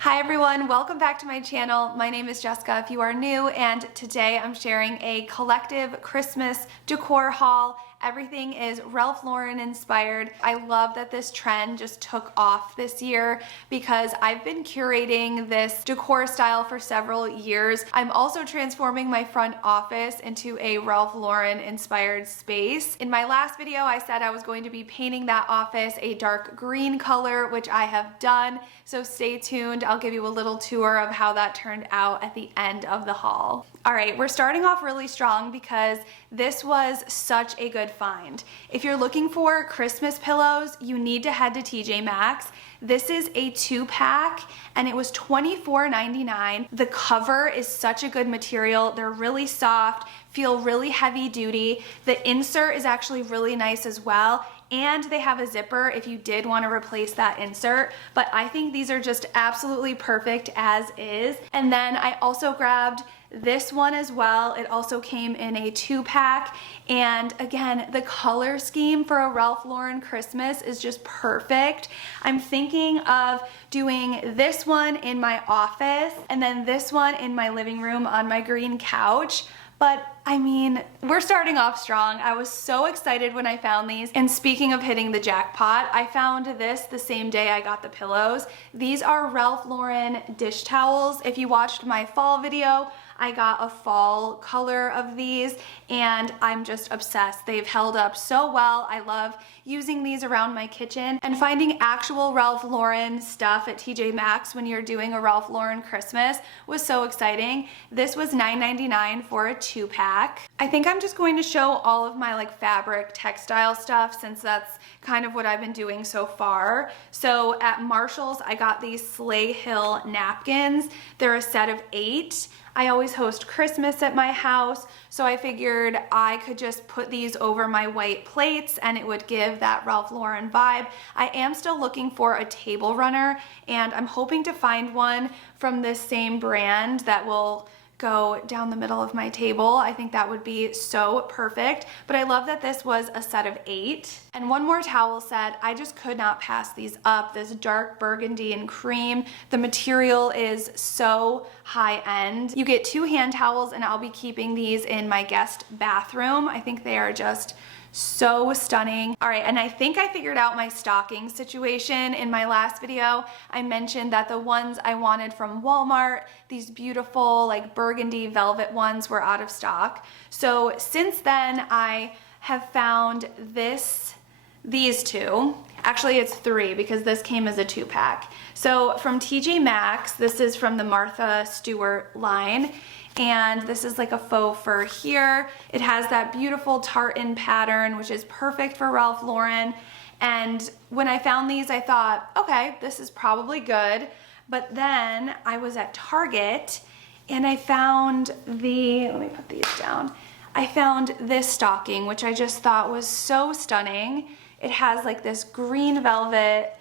Hi everyone, welcome back to my channel. My name is Jessica if you are new, and today I'm sharing a collective Christmas decor haul. Everything is Ralph Lauren inspired. I love that this trend just took off this year because I've been curating this decor style for several years. I'm also transforming my front office into a Ralph Lauren inspired space. In my last video, I said I was going to be painting that office a dark green color, which I have done, so stay tuned. I'll give you a little tour of how that turned out at the end of the haul. All right, we're starting off really strong because this was such a good find. If you're looking for Christmas pillows, you need to head to TJ Maxx. This is a 2-pack and it was $24.99. The cover is such a good material. They're really soft, feel really heavy duty. The insert is actually really nice as well. And they have a zipper if you did want to replace that insert, but I think these are just absolutely perfect as is. And then I also grabbed this one as well. It also came in a 2-pack, and again, the color scheme for a Ralph Lauren Christmas is just perfect. I'm thinking of doing this one in my office and then this one in my living room on my green couch. But I mean, we're starting off strong. I was so excited when I found these. And speaking of hitting the jackpot, I found this the same day I got the pillows. These are Ralph Lauren dish towels. If you watched my fall video, I got a fall color of these and I'm just obsessed. They've held up so well. I love using these around my kitchen, and finding actual Ralph Lauren stuff at TJ Maxx when you're doing a Ralph Lauren Christmas was so exciting. This was $9.99 for a 2-pack. I think I'm just going to show all of my fabric textile stuff since that's kind of what I've been doing so far. So at Marshall's, I got these Sleigh Hill napkins. They're a set of 8. I always host Christmas at my house, so I figured I could just put these over my white plates and it would give that Ralph Lauren vibe. I am still looking for a table runner, and I'm hoping to find one from this same brand that will go down the middle of my table. I think that would be so perfect, but I love that this was a set of 8. And one more towel set. I just could not pass these up. This dark burgundy and cream. The material is so high end. You get 2 hand towels, and I'll be keeping these in my guest bathroom. I think they are just so stunning. All right, and I think I figured out my stocking situation. In my last video, I mentioned that the ones I wanted from Walmart, these beautiful burgundy velvet ones, were out of stock. So since then, I have found these 2. Actually, it's 3 because this came as a 2-pack. So from TJ Maxx, this is from the Martha Stewart line. And this is like a faux fur here. It has that beautiful tartan pattern, which is perfect for Ralph Lauren. And when I found these, I thought, okay, this is probably good. But then I was at Target and I found let me put these down. I found this stocking, which I just thought was so stunning. It has this green velvet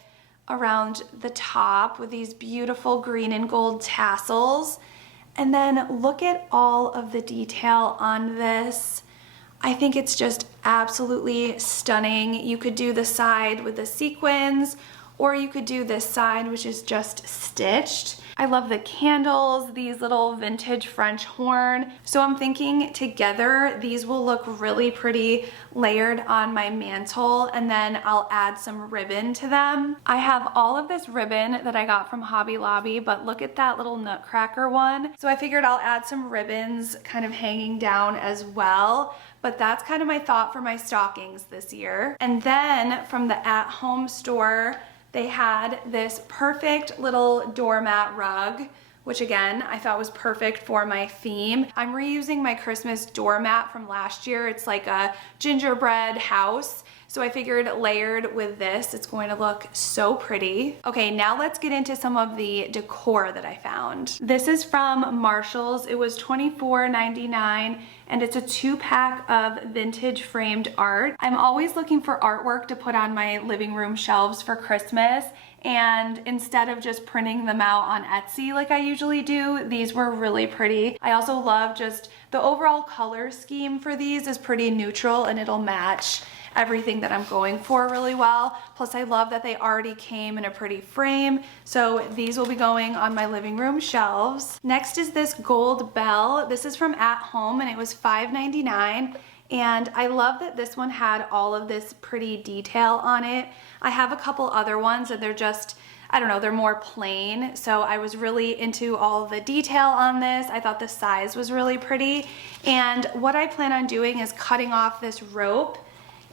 around the top with these beautiful green and gold tassels. And then look at all of the detail on this. I think it's just absolutely stunning. You could do the side with the sequins, or you could do this side, which is just stitched. I love the candles, these little vintage French horn. So I'm thinking together, these will look really pretty layered on my mantle, and then I'll add some ribbon to them. I have all of this ribbon that I got from Hobby Lobby, but look at that little nutcracker one. So I figured I'll add some ribbons kind of hanging down as well. But that's kind of my thought for my stockings this year. And then from the at-home store, they had this perfect little doormat rug, which again, I thought was perfect for my theme. I'm reusing my Christmas doormat from last year. It's like a gingerbread house. So I figured layered with this, it's going to look so pretty. Okay, now let's get into some of the decor that I found. This is from Marshall's. It was $24.99 and it's a 2-pack of vintage framed art. I'm always looking for artwork to put on my living room shelves for Christmas, and instead of just printing them out on Etsy like I usually do, these were really pretty. I also love just the overall color scheme for these is pretty neutral and it'll match everything that I'm going for really well. Plus I love that they already came in a pretty frame. So these will be going on my living room shelves. Next is this gold bell. This is from At Home and it was $5.99. And I love that this one had all of this pretty detail on it. I have a couple other ones and they're just, I don't know, they're more plain. So I was really into all of the detail on this. I thought the size was really pretty. And what I plan on doing is cutting off this rope.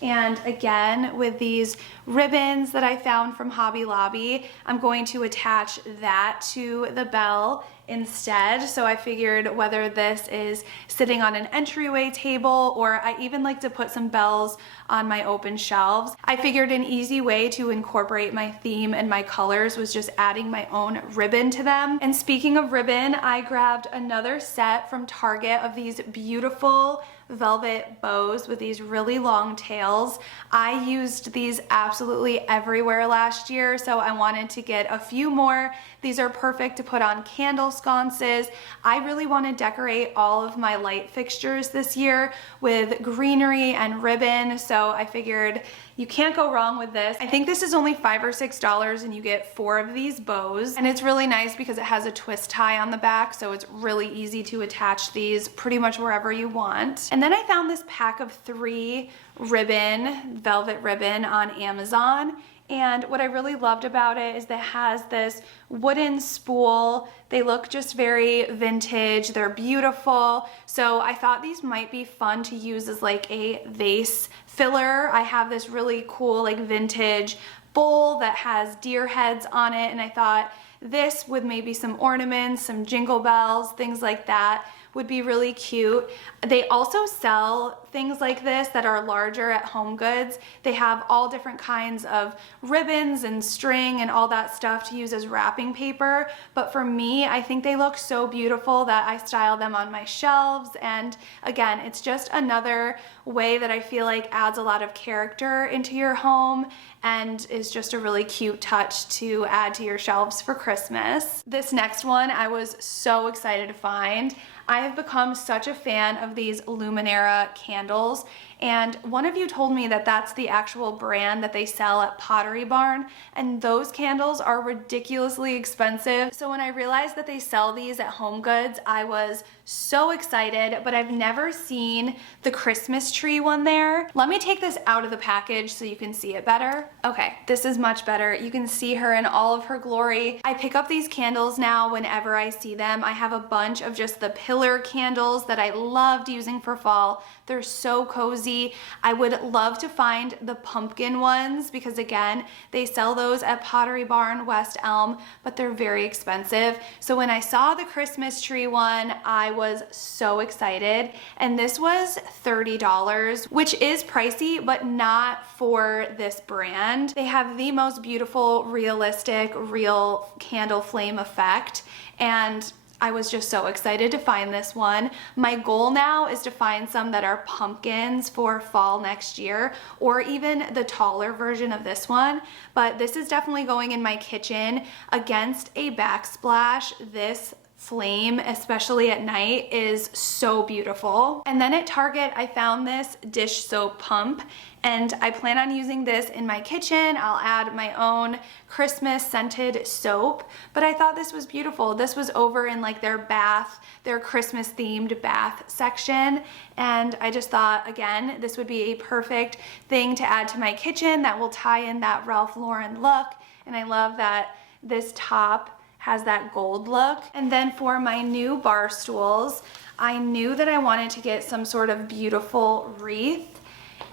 And again, with these ribbons that I found from Hobby Lobby, I'm going to attach that to the bell instead. So I figured whether this is sitting on an entryway table, or I even like to put some bells on my open shelves. I figured an easy way to incorporate my theme and my colors was just adding my own ribbon to them. And speaking of ribbon, I grabbed another set from Target of these beautiful velvet bows with these really long tails. I used these absolutely everywhere last year, so I wanted to get a few more. These are perfect to put on candle sconces. I really want to decorate all of my light fixtures this year with greenery and ribbon, so I figured you can't go wrong with this. I think this is only $5 or $6 and you get 4 of these bows. And it's really nice because it has a twist tie on the back, so it's really easy to attach these pretty much wherever you want. And then I found this pack of 3 ribbon, velvet ribbon on Amazon. And what I really loved about it is that it has this wooden spool. They look just very vintage. They're beautiful. So I thought these might be fun to use as like a vase filler. I have this really cool like vintage bowl that has deer heads on it, and I thought this with maybe some ornaments, some jingle bells, things like that would be really cute. They also sell things like this that are larger at HomeGoods. They have all different kinds of ribbons and string and all that stuff to use as wrapping paper. But for me, I think they look so beautiful that I style them on my shelves. And again, it's just another way that I feel like adds a lot of character into your home and is just a really cute touch to add to your shelves for Christmas. This next one I was so excited to find. I have become such a fan of these Luminera candles, and one of you told me that that's the actual brand that they sell at Pottery Barn, and those candles are ridiculously expensive. So when I realized that they sell these at HomeGoods, I was so excited, but I've never seen the Christmas tree one there. Let me take this out of the package so you can see it better. Okay, this is much better. You can see her in all of her glory. I pick up these candles now whenever I see them. I have a bunch of just the pillar candles that I loved using for fall. They're so cozy. I would love to find the pumpkin ones because again, they sell those at Pottery Barn, West Elm, but they're very expensive. So when I saw the Christmas tree one, I was so excited. And this was $30, which is pricey, but not for this brand. They have the most beautiful, realistic, real candle flame effect. And I was just so excited to find this one. My goal now is to find some that are pumpkins for fall next year, or even the taller version of this one. But this is definitely going in my kitchen against a backsplash. This flame, especially at night, is so beautiful. And then at Target, I found this dish soap pump, and I plan on using this in my kitchen. I'll add my own Christmas scented soap, but I thought this was beautiful. This was over in like their bath, their Christmas themed bath section, and I just thought, again, this would be a perfect thing to add to my kitchen that will tie in that Ralph Lauren look. And I love that this top has that gold look. And then for my new bar stools, I knew that I wanted to get some sort of beautiful wreath.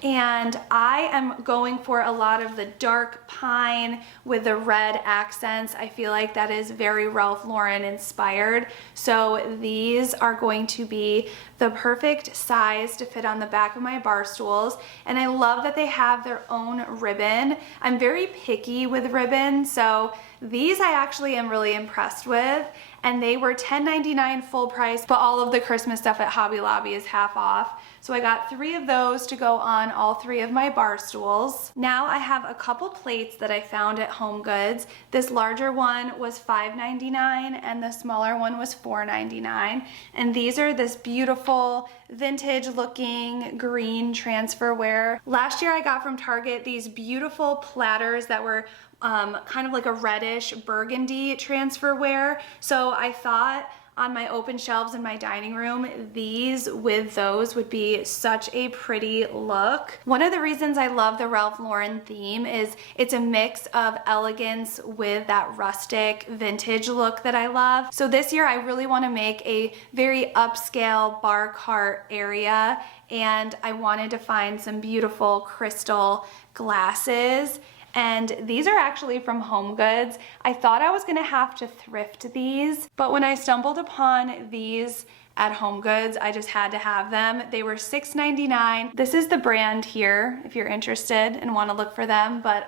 And I am going for a lot of the dark pine with the red accents. I feel like that is very Ralph Lauren inspired. So these are going to be the perfect size to fit on the back of my bar stools. And I love that they have their own ribbon. I'm very picky with ribbon, so These I actually am really impressed with, and they were $10.99 full price, but all of the Christmas stuff at Hobby Lobby is half off. So I got 3 of those to go on all 3 of my bar stools. Now I have a couple plates that I found at HomeGoods. This larger one was $5.99 and the smaller one was $4.99. And these are this beautiful vintage looking green transferware. Last year I got from Target these beautiful platters that were kind of like a reddish burgundy transferware. So I thought on my open shelves in my dining room, these with those would be such a pretty look. One of the reasons I love the Ralph Lauren theme is it's a mix of elegance with that rustic vintage look that I love. So this year I really want to make a very upscale bar cart area, and I wanted to find some beautiful crystal glasses. And these are actually from HomeGoods. I thought I was gonna have to thrift these, but when I stumbled upon these at HomeGoods, I just had to have them. They were $6.99. This is the brand here if you're interested and want to look for them, but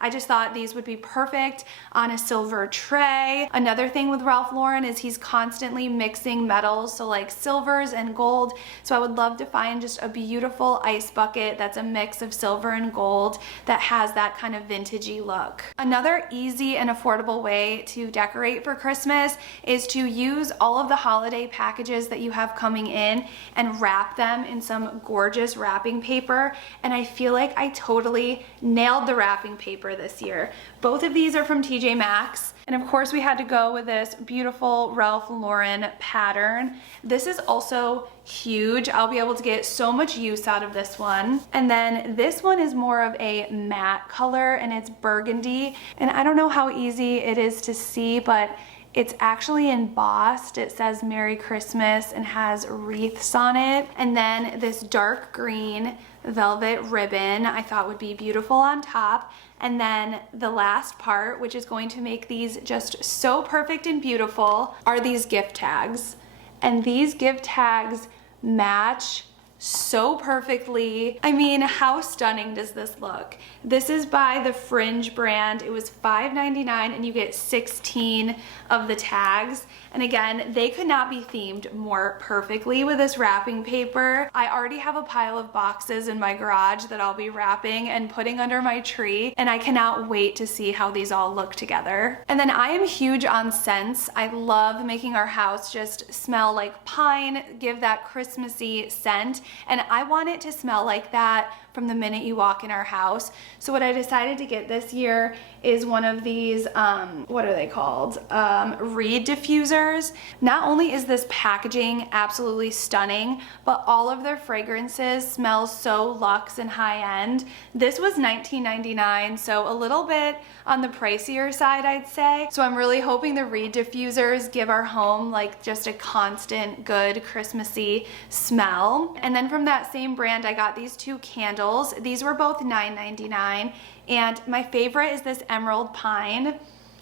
I just thought these would be perfect on a silver tray. Another thing with Ralph Lauren is he's constantly mixing metals, so like silvers and gold. So I would love to find just a beautiful ice bucket that's a mix of silver and gold that has that kind of vintagey look. Another easy and affordable way to decorate for Christmas is to use all of the holiday packages that you have coming in and wrap them in some gorgeous wrapping paper. And I feel like I totally nailed the wrapping paper this year. Both of these are from TJ Maxx. And of course we had to go with this beautiful Ralph Lauren pattern. This is also huge. I'll be able to get so much use out of this one. And then this one is more of a matte color and it's burgundy. And I don't know how easy it is to see, but it's actually embossed. It says Merry Christmas and has wreaths on it. And then this dark green velvet ribbon I thought would be beautiful on top. And then the last part, which is going to make these just so perfect and beautiful, are these gift tags. And these gift tags match so perfectly. I mean, how stunning does this look? This is by the Fringe brand. It was $5.99 and you get 16 of the tags. And again, they could not be themed more perfectly with this wrapping paper. I already have a pile of boxes in my garage that I'll be wrapping and putting under my tree, and I cannot wait to see how these all look together. And then I am huge on scents. I love making our house just smell like pine, give that Christmassy scent, and I want it to smell like that from the minute you walk in our house. So what I decided to get this year is one of these, what are they called? Reed diffusers. Not only is this packaging absolutely stunning, but all of their fragrances smell so luxe and high end. This was $19.99, so a little bit on the pricier side, I'd say. So I'm really hoping the Reed diffusers give our home like just a constant good Christmassy smell. And then from that same brand, I got these 2 candles. These were both $9.99, and my favorite is this Emerald Pine.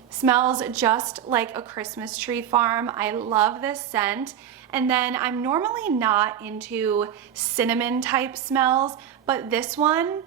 Smells just like a Christmas tree farm. I love this scent. And then I'm normally not into cinnamon type smells, but this one,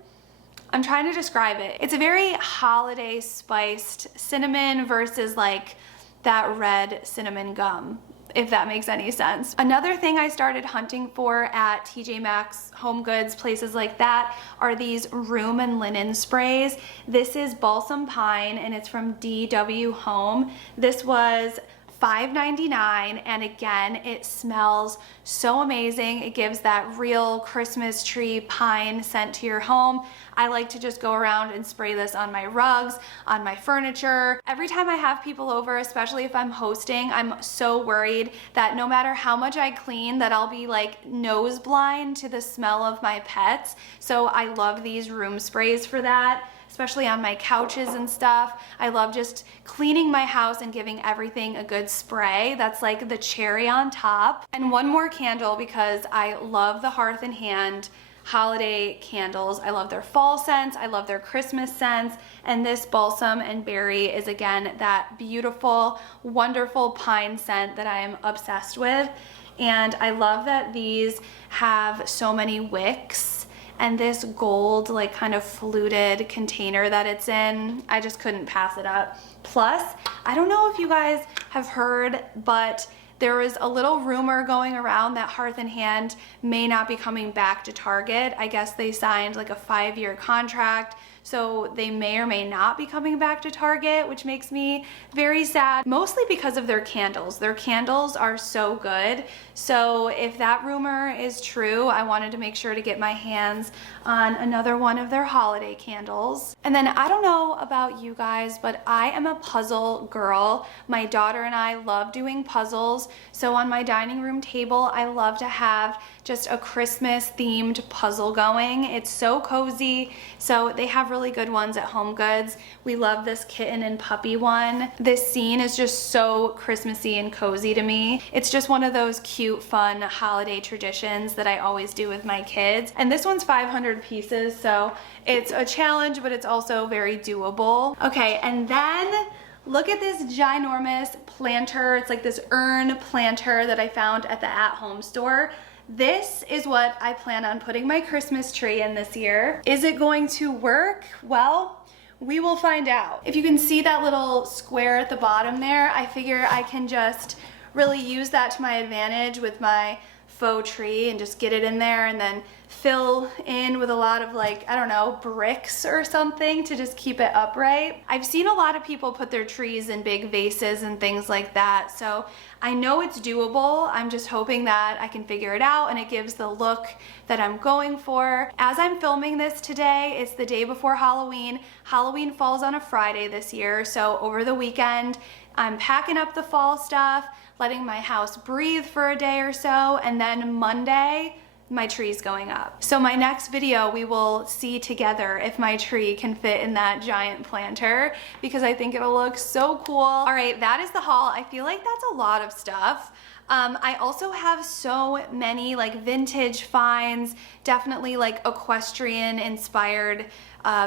I'm trying to describe it. It's a very holiday spiced cinnamon versus like that red cinnamon gum, if that makes any sense. Another thing I started hunting for at TJ Maxx, HomeGoods, places like that, are these room and linen sprays. This is Balsam Pine and it's from DW Home. This was $5.99, and again, it smells so amazing. It gives that real Christmas tree pine scent to your home. I like to just go around and spray this on my rugs, on my furniture. Every time I have people over, especially if I'm hosting, I'm so worried that no matter how much I clean, that I'll be like nose blind to the smell of my pets. So I love these room sprays for that, especially on my couches and stuff. I love just cleaning my house and giving everything a good spray. That's like the cherry on top. And one more candle, because I love the Hearth and Hand holiday candles. I love their fall scents, I love their Christmas scents, and this Balsam and Berry is again that beautiful, wonderful pine scent that I am obsessed with. And I love that these have so many wicks, and this gold like kind of fluted container that it's in, I just couldn't pass it up. Plus, I don't know if you guys have heard, but there was a little rumor going around that Hearth and Hand may not be coming back to Target. I guess they signed like a 5-year contract, so they may or may not be coming back to Target, which makes me very sad, mostly because of their candles. Their candles are so good. So if that rumor is true, I wanted to make sure to get my hands on another one of their holiday candles. And then I don't know about you guys, but I am a puzzle girl. My daughter and I love doing puzzles. So on my dining room table, I love to have just a Christmas themed puzzle going. It's so cozy. So they have really good ones at Home Goods. We love this kitten and puppy one. This scene is just so Christmassy and cozy to me. It's just one of those cute, fun holiday traditions that I always do with my kids. And this one's 500 pieces, so it's a challenge, but it's also very doable. Okay, and then look at this ginormous planter. It's like this urn planter that I found at the at-home store. This is what I plan on putting my Christmas tree in this year. Is it going to work? Well, we will find out. If you can see that little square at the bottom there, I figure I can just really use that to my advantage with my faux tree and just get it in there and then fill in with a lot of like, I don't know, bricks or something to just keep it upright. I've seen a lot of people put their trees in big vases and things like that, so I know it's doable. I'm just hoping that I can figure it out and it gives the look that I'm going for. As I'm filming this today, it's the day before Halloween. Halloween falls on a Friday this year, so over the weekend, I'm packing up the fall stuff, letting my house breathe for a day or so, and then Monday, my tree's going up. So my next video, we will see together if my tree can fit in that giant planter, because I think it'll look so cool. All right, that is the haul. I feel like that's a lot of stuff. I also have so many like vintage finds, definitely like equestrian inspired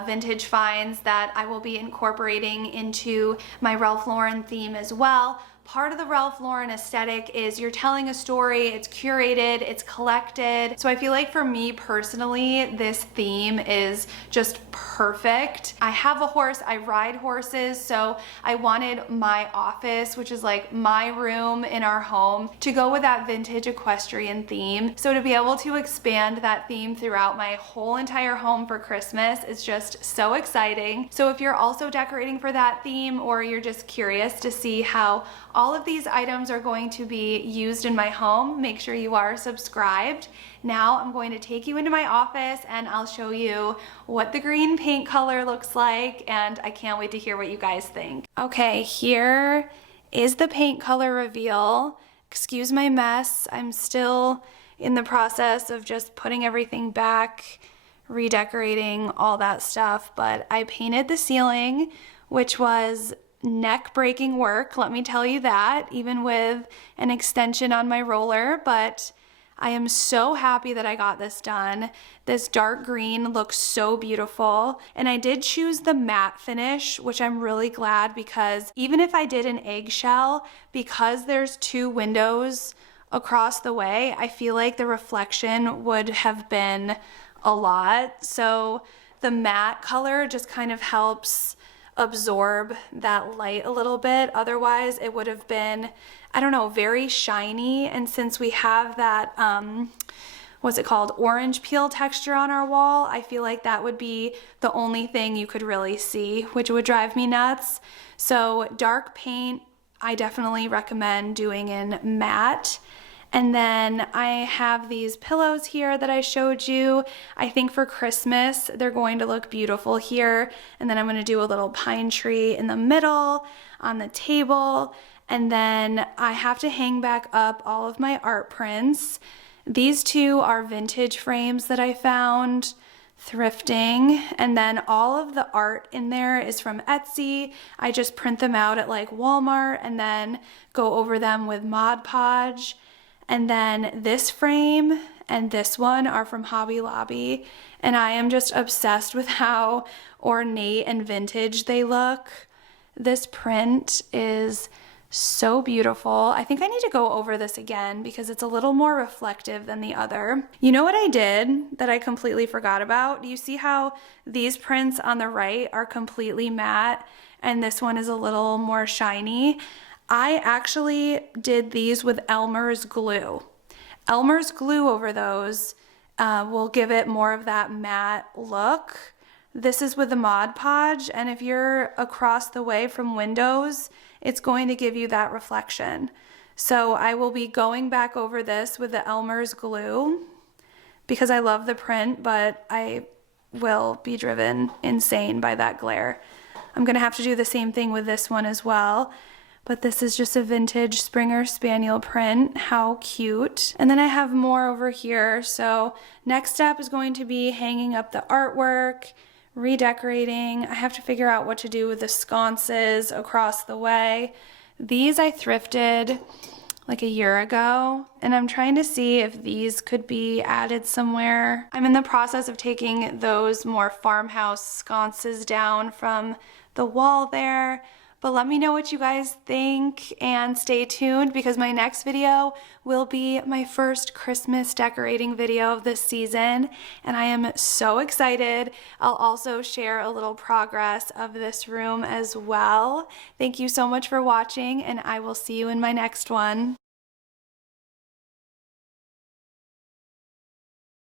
vintage finds that I will be incorporating into my Ralph Lauren theme as well. Part of the Ralph Lauren aesthetic is you're telling a story, it's curated, it's collected. So I feel like for me personally, this theme is just perfect. I have a horse, I ride horses, so I wanted my office, which is like my room in our home, to go with that vintage equestrian theme. So to be able to expand that theme throughout my whole entire home for Christmas is just so exciting. So if you're also decorating for that theme, or you're just curious to see how all of these items are going to be used in my home, make sure you are subscribed. Now I'm going to take you into my office and I'll show you what the green paint color looks like, and I can't wait to hear what you guys think. Okay, here is the paint color reveal. Excuse my mess. I'm still in the process of just putting everything back, redecorating, all that stuff, but I painted the ceiling, which was neck-breaking work, let me tell you that, even with an extension on my roller, but I am so happy that I got this done. This dark green looks so beautiful, and I did choose the matte finish, which I'm really glad, because even if I did an eggshell, because there's 2 windows across the way, I feel like the reflection would have been a lot. So the matte color just kind of helps absorb that light a little bit. Otherwise it would have been, I don't know, very shiny. And since we have that what's it called, orange peel texture on our wall, I feel like that would be the only thing you could really see, which would drive me nuts. So dark paint I definitely recommend doing in matte. And then I have these pillows here that I showed you. I think for Christmas, they're going to look beautiful here. And then I'm gonna do a little pine tree in the middle on the table. And then I have to hang back up all of my art prints. These 2 are vintage frames that I found thrifting, and then all of the art in there is from Etsy. I just print them out at like Walmart and then go over them with Mod Podge. And then this frame and this one are from Hobby Lobby, and I am just obsessed with how ornate and vintage they look. This print is So beautiful. I think I need to go over this again because it's a little more reflective than the other. You know what I did that I completely forgot about? Do you see how these prints on the right are completely matte and this one is a little more shiny? I actually did these with Elmer's glue. Elmer's glue over those will give it more of that matte look. This is with the Mod Podge, and if you're across the way from windows, it's going to give you that reflection. So I will be going back over this with the Elmer's glue because I love the print, but I will be driven insane by that glare. I'm gonna have to do the same thing with this one as well. But this is just a vintage Springer Spaniel print. How cute. And then I have more over here. So next step is going to be hanging up the artwork, redecorating. I have to figure out what to do with the sconces across the way. These I thrifted like a year ago, and I'm trying to see if these could be added somewhere. I'm in the process of taking those more farmhouse sconces down from the wall there. But let me know what you guys think and stay tuned because my next video will be my first Christmas decorating video of this season and I am so excited. I'll also share a little progress of this room as well. Thank you so much for watching and I will see you in my next one.